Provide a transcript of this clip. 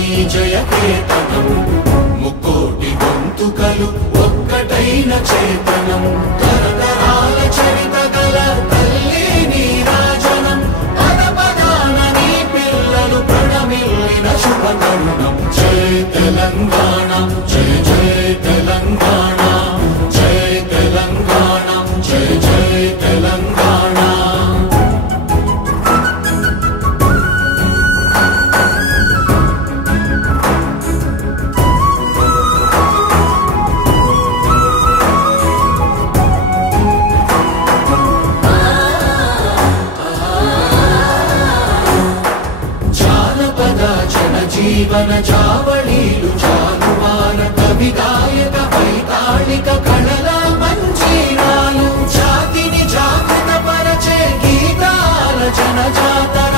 నీ జయకేతనం ముక్కోటి గొంతుకలు ఒక్కటైన చేతనం తరతరాల చరిత గల తల్లి నీ రాజనం పద పదాన నీ పిల్లలు ప్రణమిల్లిన శుభతరుణం జై తెలంగాణ జై జై తెలంగాణ జై తెలంగాణ జై జై తెలంగాణ జీవన చావళీలు చాలువాన కవి గాయక వైతాళిక కళల మంజీరాలు జాతిని జాగృత పరచే గీతాల జనజాతర